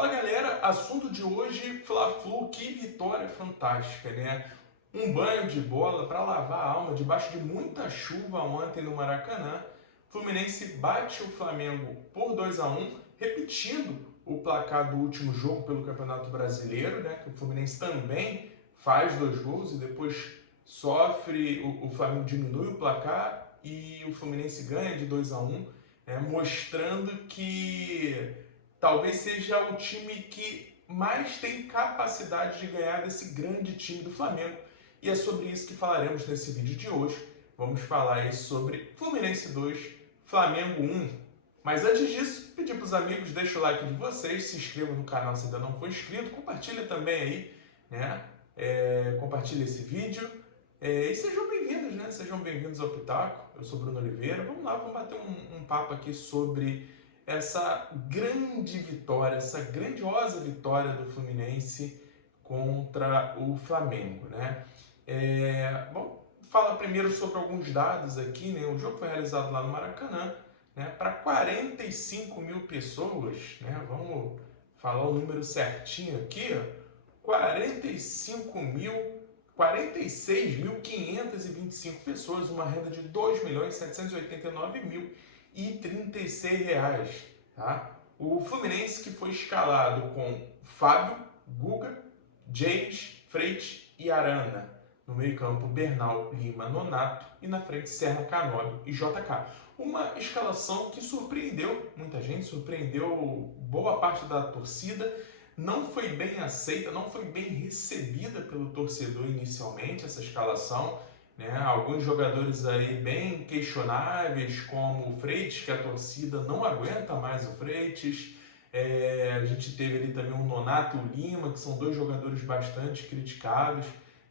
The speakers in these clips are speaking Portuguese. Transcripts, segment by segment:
Fala galera, assunto de hoje, Fla-Flu, que vitória fantástica, né? Um banho de bola para lavar a alma debaixo de muita chuva ontem no Maracanã. Fluminense bate o Flamengo por 2-1, repetindo o placar do último jogo pelo Campeonato Brasileiro, né? Que o Fluminense também faz 2 gols e depois sofre, o Flamengo diminui o placar e o Fluminense ganha de 2-1, mostrando que talvez seja o time que mais tem capacidade de ganhar desse grande time do Flamengo. E é sobre isso que falaremos nesse vídeo de hoje. Vamos falar aí sobre Fluminense 2, Flamengo 1. Mas antes disso, pedir para os amigos, deixa o like de vocês, se inscrevam no canal se ainda não for inscrito, compartilha também aí, né? Compartilha esse vídeo. E sejam bem-vindos, né? Sejam bem-vindos ao Pitaco. Eu sou Bruno Oliveira. Vamos lá, vamos bater um papo aqui sobre essa grande vitória, essa grandiosa vitória do Fluminense contra o Flamengo, né? Vamos falar primeiro sobre alguns dados aqui, né? O jogo foi realizado lá no Maracanã, né? Para 45 mil pessoas, né? Vamos falar o número certinho aqui, ó. 46.525 pessoas, uma renda de R$ 2.789.036, tá? O Fluminense que foi escalado com Fábio, Guga, James, Freitas e Arana. No meio-campo, Bernal, Lima, Nonato e na frente, Serra, Canóbio e JK. Uma escalação que surpreendeu muita gente, surpreendeu boa parte da torcida. Não foi bem aceita, não foi bem recebida pelo torcedor inicialmente essa escalação, né? Alguns jogadores aí bem questionáveis, como o Freitas, que a torcida não aguenta mais o Freitas. A gente teve ali também o Nonato e o Lima, que são dois jogadores bastante criticados,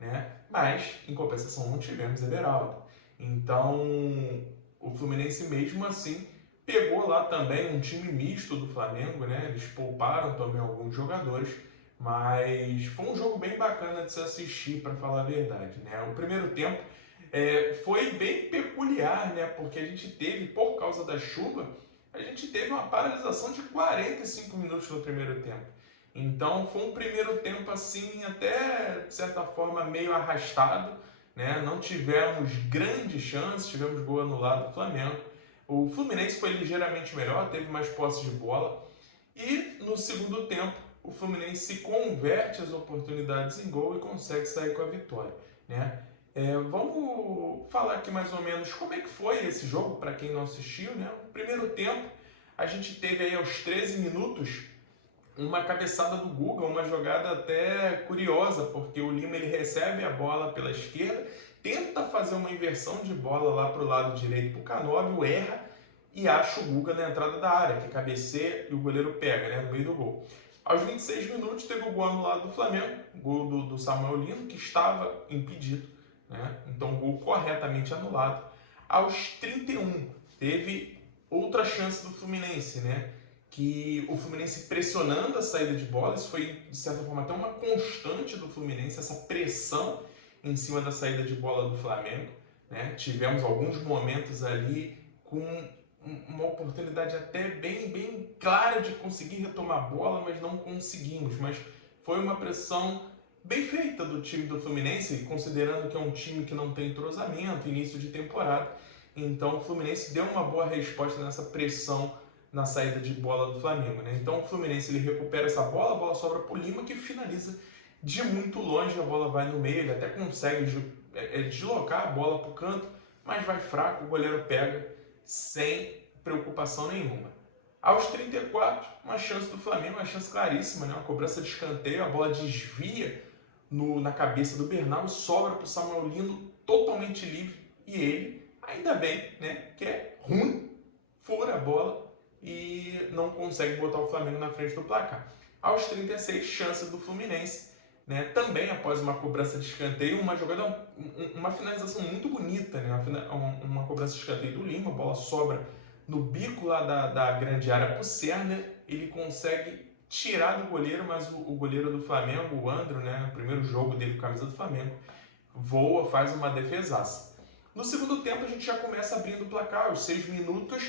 né? Mas, em compensação, não tivemos Everaldo. Então, o Fluminense mesmo assim pegou lá também um time misto do Flamengo, né? Eles pouparam também alguns jogadores, mas foi um jogo bem bacana de se assistir, para falar a verdade, né? O primeiro tempo foi bem peculiar, né? Porque a gente teve, por causa da chuva, a gente teve uma paralisação de 45 minutos no primeiro tempo. Então foi um primeiro tempo assim, até de certa forma meio arrastado, né? Não tivemos grandes chances, tivemos gol anulado do Flamengo. O Fluminense foi ligeiramente melhor, teve mais posse de bola. E no segundo tempo, o Fluminense converte as oportunidades em gol e consegue sair com a vitória, né? Vamos falar aqui mais ou menos como é que foi esse jogo, para quem não assistiu, né? No primeiro tempo, a gente teve aí aos 13 minutos uma cabeçada do Guga, uma jogada até curiosa, porque o Lima ele recebe a bola pela esquerda, tenta fazer uma inversão de bola lá para o lado direito para o Canóbio, erra e acha o Guga na entrada da área, que cabeceia e o goleiro pega, né, no meio do gol. Aos 26 minutos teve o gol anulado do Flamengo, gol do Samuel Lino, que estava impedido, né? Então gol corretamente anulado. Aos 31 teve outra chance do Fluminense, né? Que o Fluminense pressionando a saída de bola, isso foi de certa forma até uma constante do Fluminense, essa pressão em cima da saída de bola do Flamengo, né? Tivemos alguns momentos ali com uma oportunidade até bem clara de conseguir retomar a bola, mas não conseguimos. Mas foi uma pressão bem feita do time do Fluminense, considerando que é um time que não tem entrosamento, início de temporada. Então o Fluminense deu uma boa resposta nessa pressão na saída de bola do Flamengo, né? Então o Fluminense ele recupera essa bola, a bola sobra para o Lima, que finaliza de muito longe, a bola vai no meio, ele até consegue deslocar a bola para o canto, mas vai fraco, o goleiro pega sem preocupação nenhuma. Aos 34, uma chance do Flamengo, uma chance claríssima, né? Uma cobrança de escanteio, a bola desvia na cabeça do Bernal e sobra para o Samuel Lino totalmente livre, e ele, ainda bem, né, que é ruim, fura a bola e não consegue botar o Flamengo na frente do placar. Aos 36, chance do Fluminense, né? Também após uma cobrança de escanteio, uma jogada, uma finalização muito bonita, né? Uma cobrança de escanteio do Lima, a bola sobra no bico lá da grande área para o Serra, ele consegue tirar do goleiro, mas o goleiro do Flamengo, o Andro, né? O primeiro jogo dele com a camisa do Flamengo, voa, faz uma defesaça. No segundo tempo a gente já começa abrindo o placar, aos 6 minutos,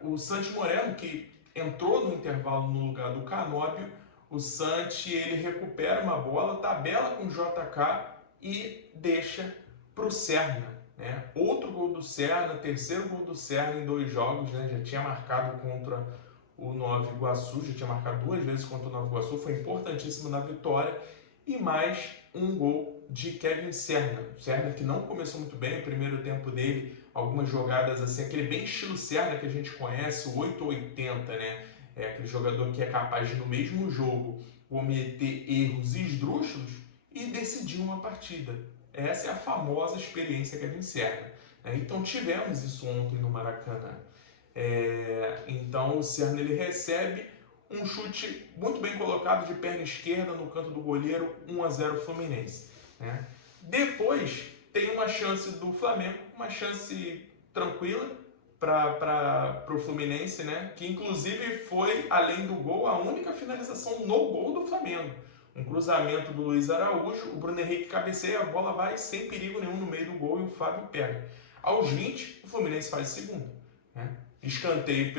o Santos Moreno, que entrou no intervalo no lugar do Canóbio. O Santi ele recupera uma bola, tabela com o JK e deixa para o Serna. Né? Outro gol do Serna, terceiro gol do Serna em 2 jogos, né? Já tinha marcado contra o Nova Iguaçu, já tinha marcado 2 vezes contra o Nova Iguaçu, foi importantíssimo na vitória. E mais um gol de Kevin Serna. Serna que não começou muito bem o primeiro tempo dele, algumas jogadas assim, aquele bem estilo Serna que a gente conhece, o 880, né? É aquele jogador que é capaz de, no mesmo jogo, cometer erros esdrúxulos e decidir uma partida. Essa é a famosa experiência Kevin Serna. Né? Então tivemos isso ontem no Maracanã. Então o Serna ele recebe um chute muito bem colocado de perna esquerda no canto do goleiro, 1-0 Fluminense. Né? Depois tem uma chance do Flamengo, uma chance tranquila para o Fluminense, né? Que inclusive foi, além do gol, a única finalização no gol do Flamengo. Um cruzamento do Luiz Araújo, o Bruno Henrique cabeceia, a bola vai sem perigo nenhum no meio do gol e o Fábio pega. Aos 20, o Fluminense faz segundo. Né? Escanteio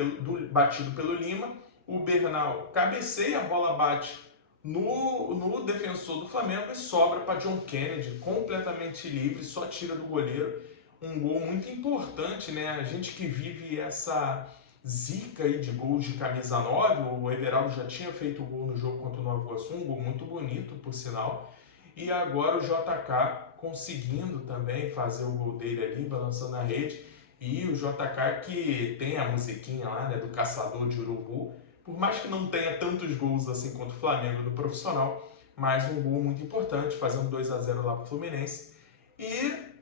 batido pelo Lima, o Bernal cabeceia, a bola bate no defensor do Flamengo e sobra para John Kennedy, completamente livre, só tira do goleiro. Um gol muito importante, né? A gente que vive essa zica aí de gols de camisa 9, o Everaldo já tinha feito o gol no jogo contra o Nova Iguaçu, um gol muito bonito, por sinal. E agora o JK conseguindo também fazer o gol dele ali, balançando a rede. E o JK que tem a musiquinha lá, né, do caçador de urubu, por mais que não tenha tantos gols assim quanto o Flamengo no profissional, mas um gol muito importante, fazendo 2-0 lá para o Fluminense. E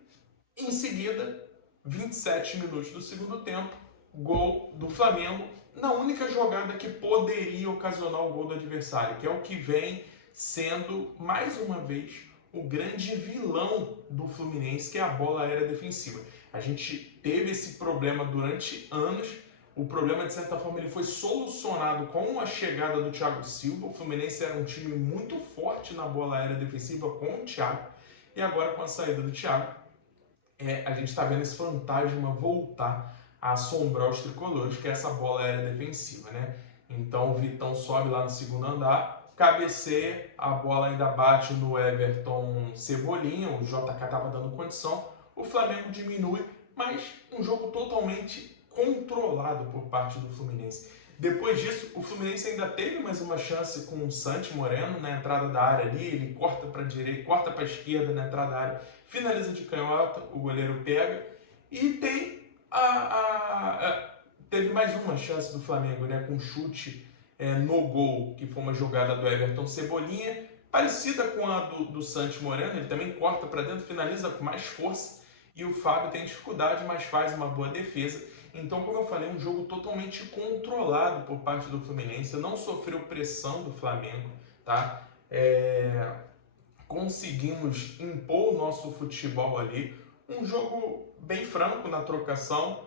em seguida, 27 minutos do segundo tempo, gol do Flamengo, na única jogada que poderia ocasionar o gol do adversário, que é o que vem sendo, mais uma vez, o grande vilão do Fluminense, que é a bola aérea defensiva. A gente teve esse problema durante anos. O problema, de certa forma, ele foi solucionado com a chegada do Thiago Silva. O Fluminense era um time muito forte na bola aérea defensiva com o Thiago. E agora, com a saída do Thiago, a gente está vendo esse fantasma voltar a assombrar os tricolores, que é essa bola aérea defensiva. Né? Então, o Vitão sobe lá no segundo andar, cabeceia, a bola ainda bate no Everton Cebolinha, o JK estava dando condição, o Flamengo diminui, mas um jogo totalmente controlado por parte do Fluminense. Depois disso, o Fluminense ainda teve mais uma chance com o Santi Moreno na entrada da área ali, ele corta para a direita, corta para a esquerda na entrada da área, finaliza de canhota, o goleiro pega, e teve mais uma chance do Flamengo, né, com chute no gol, que foi uma jogada do Everton Cebolinha, parecida com a do Santi Moreno, ele também corta para dentro, finaliza com mais força, e o Fábio tem dificuldade, mas faz uma boa defesa. Então, como eu falei, um jogo totalmente controlado por parte do Fluminense, não sofreu pressão do Flamengo, tá? Conseguimos impor o nosso futebol ali, um jogo bem franco na trocação,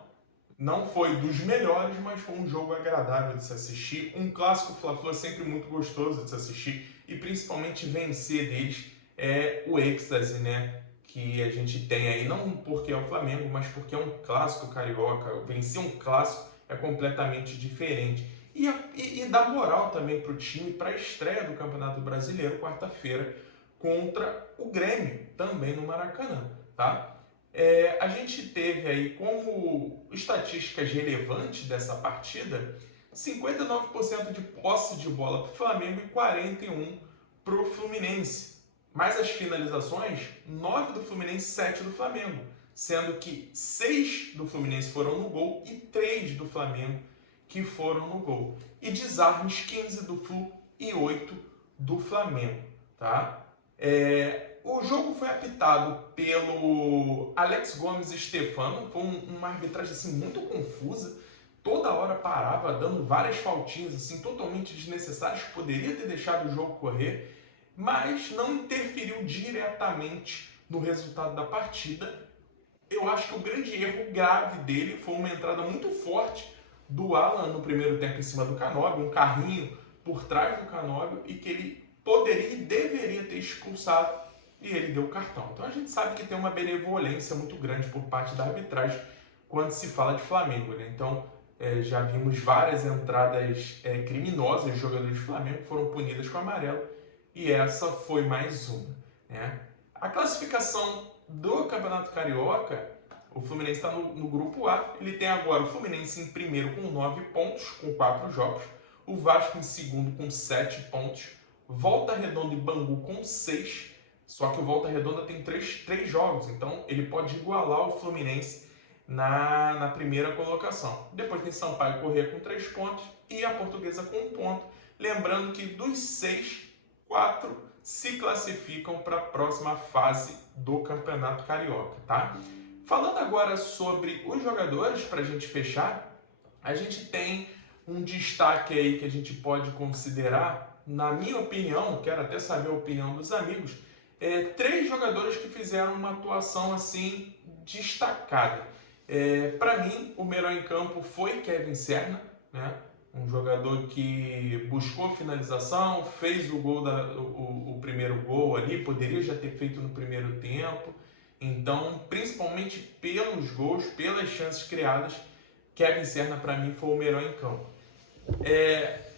não foi dos melhores, mas foi um jogo agradável de se assistir, um clássico Fla-Flu é sempre muito gostoso de se assistir, e principalmente vencer deles é o êxtase, né? Que a gente tem aí, não porque é o Flamengo, mas porque é um clássico carioca. Vencer um clássico é completamente diferente. E dá moral também para o time para a estreia do Campeonato Brasileiro, quarta-feira, contra o Grêmio, também no Maracanã. Tá? A gente teve aí como estatísticas relevantes dessa partida, 59% de posse de bola para o Flamengo e 41% para o Fluminense. Mas as finalizações, 9 do Fluminense, 7 do Flamengo. Sendo que 6 do Fluminense foram no gol e 3 do Flamengo que foram no gol. E desarmes, 15 do Flu e 8 do Flamengo. Tá? O jogo foi apitado pelo Alex Gomes Stefano. Foi uma arbitragem assim, muito confusa. Toda hora parava, dando várias faltinhas assim, totalmente desnecessárias. Poderia ter deixado o jogo correr, mas não interferiu diretamente no resultado da partida. Eu acho que o grande erro grave dele foi uma entrada muito forte do Alan no primeiro tempo em cima do Canóbio, um carrinho por trás do Canóbio, e que ele poderia e deveria ter expulsado, e ele deu o cartão. Então a gente sabe que tem uma benevolência muito grande por parte da arbitragem quando se fala de Flamengo, né? Então Já vimos várias entradas criminosas de jogadores do Flamengo que foram punidas com amarelo, e essa foi mais uma, né? A classificação do Campeonato Carioca, o Fluminense está no grupo A. Ele tem agora o Fluminense em primeiro com 9 pontos, com 4 jogos. O Vasco em segundo com 7 pontos. Volta Redonda e Bangu com 6. Só que o Volta Redonda tem 3 jogos, então ele pode igualar o Fluminense na primeira colocação. Depois tem Sampaio Corrêa com 3 pontos e a Portuguesa com 1 ponto. Lembrando que dos 6, 4 se classificam para a próxima fase do Campeonato Carioca, tá? Falando agora sobre os jogadores, para a gente fechar, a gente tem um destaque aí que a gente pode considerar, na minha opinião, quero até saber a opinião dos amigos, 3 jogadores que fizeram uma atuação assim destacada. Para mim, o melhor em campo foi Kevin Serna, né? Um jogador que buscou finalização, fez o primeiro gol ali, poderia já ter feito no primeiro tempo. Então, principalmente pelos gols, pelas chances criadas, Kevin Serna para mim foi o melhor em campo.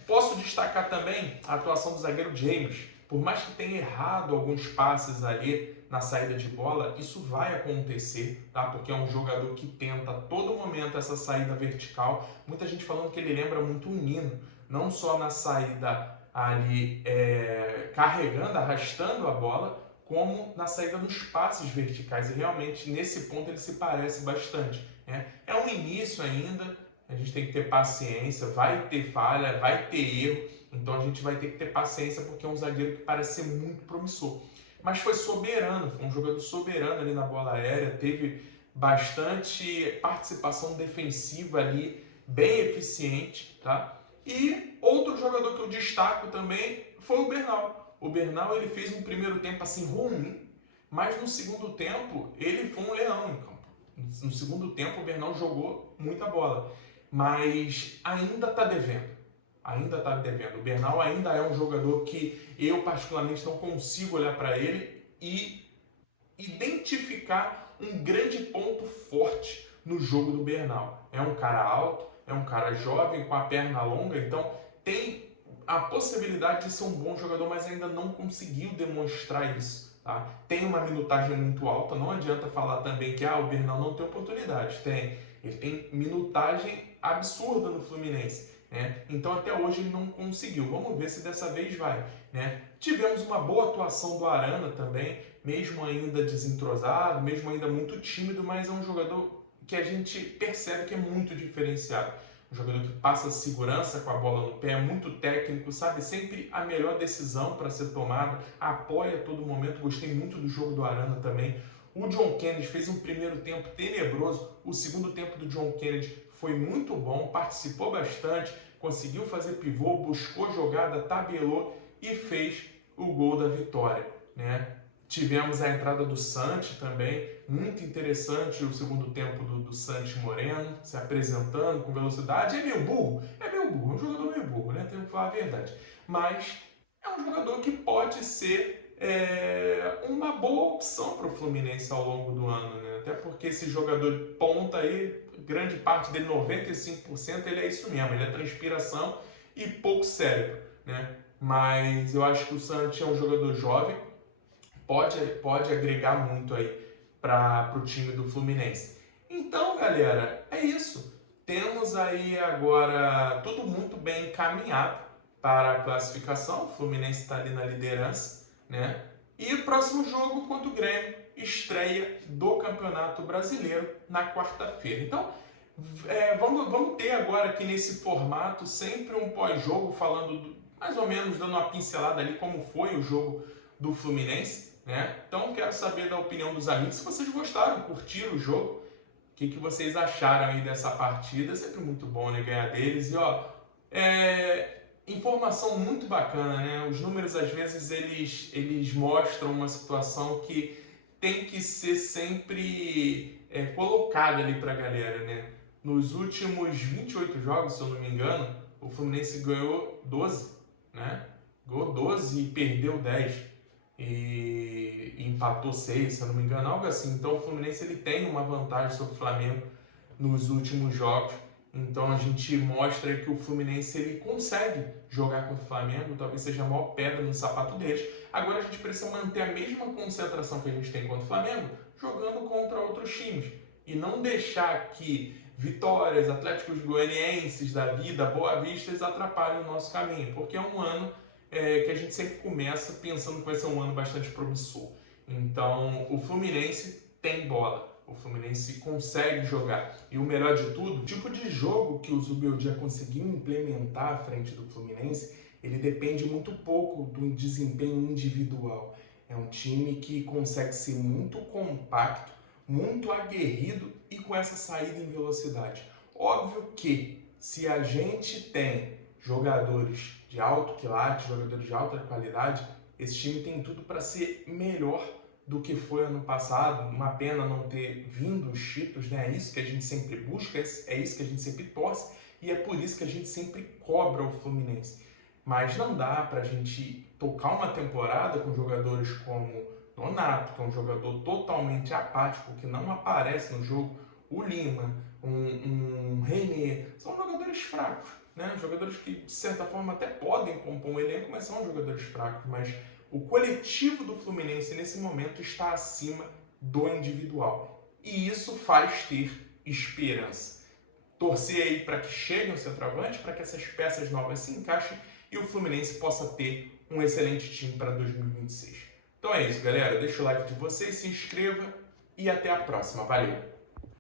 Posso destacar também a atuação do zagueiro James. Por mais que tenha errado alguns passes ali na saída de bola, isso vai acontecer, tá? Porque é um jogador que tenta a todo momento essa saída vertical. Muita gente falando que ele lembra muito um Nino, não só na saída ali carregando, arrastando a bola, como na saída nos passes verticais. E realmente nesse ponto ele se parece bastante, né? É um início ainda, a gente tem que ter paciência, vai ter falha, vai ter erro. Então a gente vai ter que ter paciência porque é um zagueiro que parece ser muito promissor. Mas foi soberano, foi um jogador soberano ali na bola aérea, teve bastante participação defensiva ali, bem eficiente, tá? E outro jogador que eu destaco também foi o Bernal. O Bernal ele fez um primeiro tempo assim ruim, mas no segundo tempo ele foi um leão em campo. No segundo tempo o Bernal jogou muita bola, mas ainda está devendo. O Bernal ainda é um jogador que eu particularmente não consigo olhar para ele e identificar um grande ponto forte no jogo do Bernal. É um cara alto, é um cara jovem, com a perna longa, então tem a possibilidade de ser um bom jogador, mas ainda não conseguiu demonstrar isso. Tá? Tem uma minutagem muito alta, não adianta falar também que o Bernal não tem oportunidade. Ele tem minutagem absurda no Fluminense. Então até hoje ele não conseguiu. Vamos ver se dessa vez vai, né? Tivemos uma boa atuação do Arana também, mesmo ainda desentrosado, mesmo ainda muito tímido, mas é um jogador que a gente percebe que é muito diferenciado. Um jogador que passa segurança com a bola no pé, é muito técnico, sabe sempre a melhor decisão para ser tomada, apoia a todo momento. Gostei muito do jogo do Arana também. O John Kennedy fez um primeiro tempo tenebroso, o segundo tempo do John Kennedy foi muito bom, participou bastante, conseguiu fazer pivô, buscou jogada, tabelou e fez o gol da vitória, né? Tivemos a entrada do Santi também, muito interessante o segundo tempo do Santi Moreno, se apresentando com velocidade. É meio burro, é um jogador meio burro, né? Tenho que falar a verdade. Mas é um jogador que pode ser uma boa opção para o Fluminense ao longo do ano, né? Até porque esse jogador de ponta aí, grande parte dele, 95%, ele é isso mesmo, ele é transpiração e pouco cérebro, né? Mas eu acho que o Santi é um jogador jovem, pode agregar muito aí para o time do Fluminense. Então, galera, é isso. Temos aí agora tudo muito bem encaminhado para a classificação. O Fluminense está ali na liderança, né? E o próximo jogo contra o Grêmio, estreia do Campeonato Brasileiro na quarta-feira. Então, vamos ter agora aqui nesse formato sempre um pós-jogo falando, mais ou menos dando uma pincelada ali como foi o jogo do Fluminense, né? Então, quero saber da opinião dos amigos, se vocês gostaram, curtiram o jogo, o que vocês acharam aí dessa partida. É sempre muito bom, né, ganhar deles. E, informação muito bacana, né? Os números, às vezes, eles mostram uma situação que tem que ser sempre colocada ali pra galera, né? Nos últimos 28 jogos, se eu não me engano, o Fluminense ganhou 12, né? Ganhou 12 e perdeu 10. E empatou 6, se eu não me engano, algo assim. Então o Fluminense ele tem uma vantagem sobre o Flamengo nos últimos jogos. Então a gente mostra que o Fluminense ele consegue jogar contra o Flamengo, talvez seja a maior pedra no sapato deles. Agora a gente precisa manter a mesma concentração que a gente tem contra o Flamengo, jogando contra outros times. E não deixar que Vitórias, Atléticos Goianienses da vida, Boa Vista, eles atrapalhem o nosso caminho. Porque é um ano que a gente sempre começa pensando que vai ser um ano bastante promissor. Então o Fluminense tem bola. O Fluminense consegue jogar. E o melhor de tudo, o tipo de jogo que o Zubeldia conseguiu implementar à frente do Fluminense, ele depende muito pouco do desempenho individual. É um time que consegue ser muito compacto, muito aguerrido e com essa saída em velocidade. Óbvio que se a gente tem jogadores de alto quilate, jogadores de alta qualidade, esse time tem tudo para ser melhor do que foi ano passado. Uma pena não ter vindo os títulos, né? É isso que a gente sempre busca, é isso que a gente sempre torce e é por isso que a gente sempre cobra o Fluminense. Mas não dá pra gente tocar uma temporada com jogadores como Nonato, que é um jogador totalmente apático, que não aparece no jogo, o Lima, um René, são jogadores fracos, né? Jogadores que de certa forma até podem compor um elenco, mas são jogadores fracos, mas o coletivo do Fluminense nesse momento está acima do individual. E isso faz ter esperança. Torcer aí para que chegue um centroavante, para que essas peças novas se encaixem e o Fluminense possa ter um excelente time para 2026. Então é isso, galera. Deixa o like de vocês, se inscreva e até a próxima. Valeu!